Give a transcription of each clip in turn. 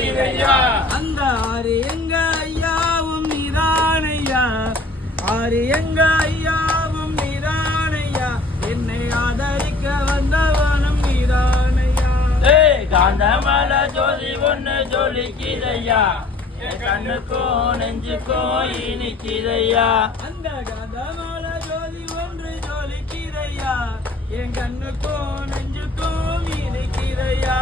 இனிக்குதையா அந்த ஆறு எங்க ஐயாவும் நீதானையா ஆறு எங்க ஐயாவும் நீதானையா என்னை ஆதரிக்க வந்தவனும் நீதானையா காந்தமல ஜோதி ஒண்ணு ஜொலிக்குதையா என் கண்ணுக்கும் நெஞ்சுக்கும் இனிக்குதையா அந்த காந்தமல ஜோதி ஒன்று ஜொலிக்குதையா என் கண்ணுக்கும் நெஞ்சுக்கும் இனிக்குதையா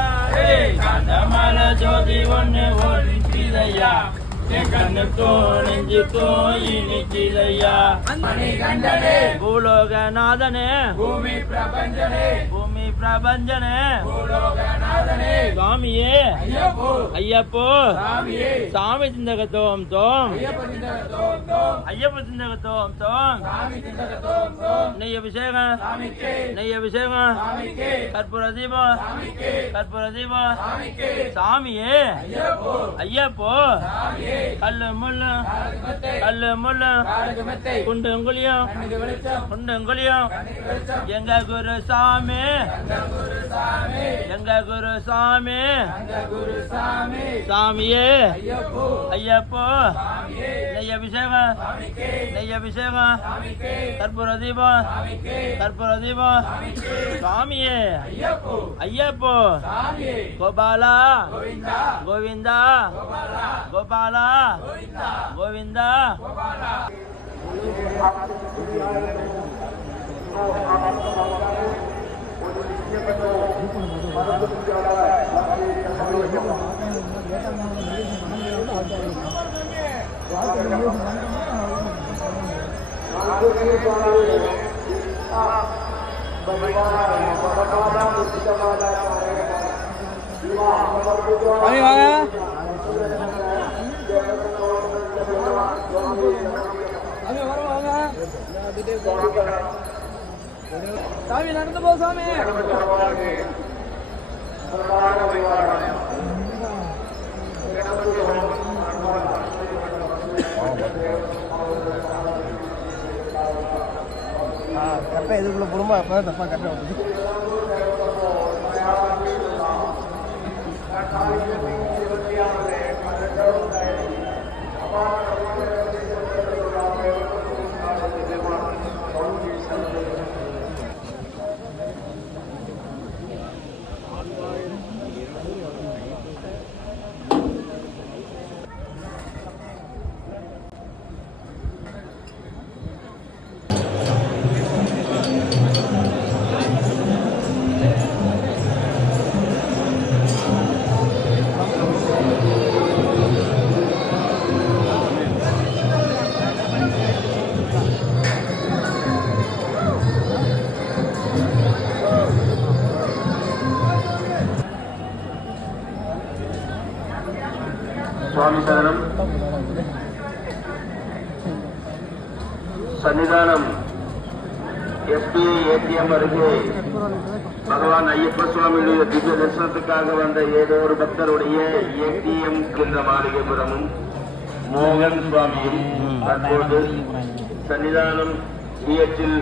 காந்தமல ஜோதி ஒண்ணு ஒலிக்குதையா என் கண்ணுக்கும் நெஞ்சுக்கும் இனிக்குதையா மணிகண்டனே பூலோகநாதனே பூமி பிரபஞ்சனே பூமி பிரபஞ்சனே பூலோகநாதனே சுவாமியே ஐயப்போ ஐயப்போ சாமியே சாமி திந்தக தோம் தோம் ஐயப்ப திண்டக தோம் தோம் ஐயப்ப திந்தக தோம் தோம் சாமி திண்டக தோம் தோம் நெய் அபிஷேகம் சாமிக்கே நெய் அபிஷேகம் சாமிக்கே கற்பூர தீபம் சாமிக்கே கற்பூர தீபம் சாமிக்கே சாமியே ஐயப்போ ஐயப்போ சாமியே கல்லு முள்ளு காலுக்குமத்தை கல்லு முள்ளு காலுக்குமத்தை குண்டு உங்குலியும் கண்ணுக்கு வெளிச்சம் குண்டு உங்குலியும் கண்ணுக்கு வெளிச்சம் எங்க குரு சாமி அந்த குரு சாமி எங்க குரு சாமி அந்த குரு சாமி சாமியே ஐயப்போ ஐயப்போ சாமியே நெய் அபிஷேகம் சாமிக்கே நெய் அபிஷேகம் சாமிக்கே கற்பூர தீபம் சாமிக்கே கற்பூர தீபம் சாமிக்கே சாமியே ஐயப்போ ஐயப்போ சாமியே கோபாலா கோவிந்தா கோவிந்தா கோபாலா கோபாலா கோவிந்தா கோவிந்தா கோபாலா சாமி நடந்து போ சாமி கரெக்டாக இதுக்குள்ள போடுமா அப்போ தப்பா கரெக்டாக வருது சுவாமி சரணம். சன்னிதானம் எஸ்பிஐ ஏடிஎம் அருகே பகவான் ஐயப்ப சுவாமியுடைய திவ்ய தரிசனத்துக்காக வந்த ஏதோ ஒரு பக்தருடைய ஏடிஎம் என்ற மாளிகைபுரமும் மோகன் சுவாமியும் தற்போது சன்னிதானம் சிஎச்சில்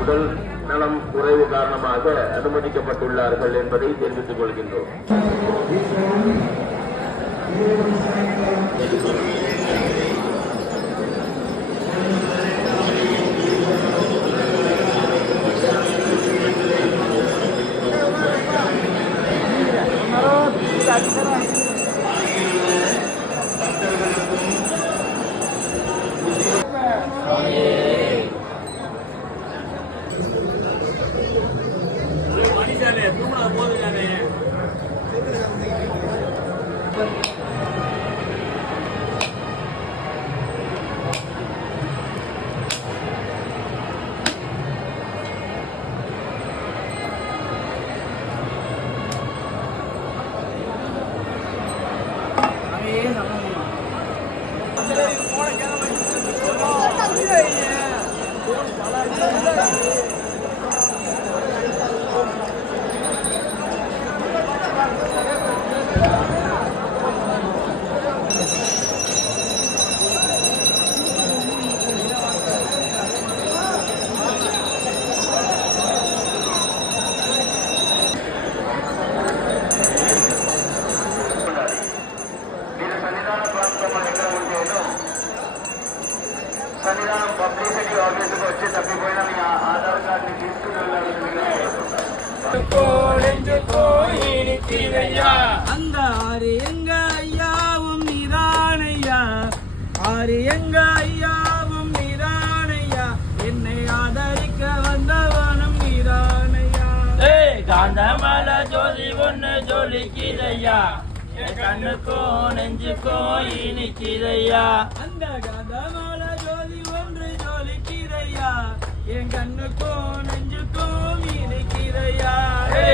உடல் நலம் குறைவு காரணமாக அனுமதிக்கப்பட்டுள்ளார்கள் என்பதை தெரிவித்துக் கொள்கின்றோம். ஜொலிக்குதையா. அந்த ஆறு எங்க ஐயாவும் நீதானையா, ஆறு எங்க ஐயாவும் நீதானையா, என்னை ஆதரிக்க வந்தவனும் நீதானையா. காந்தமல ஜோதி ஒண்ணு ஜொலிக்குதையா, என் கண்ணுக்கும் நெஞ்சுக்கும் இனிக்குதையா. அந்த காந்தமல ஜோதி ஒன்று ஜொலிக்குதையா, என் கண்ணுக்கும் நெஞ்சுக்கும் இனிக்குதையா.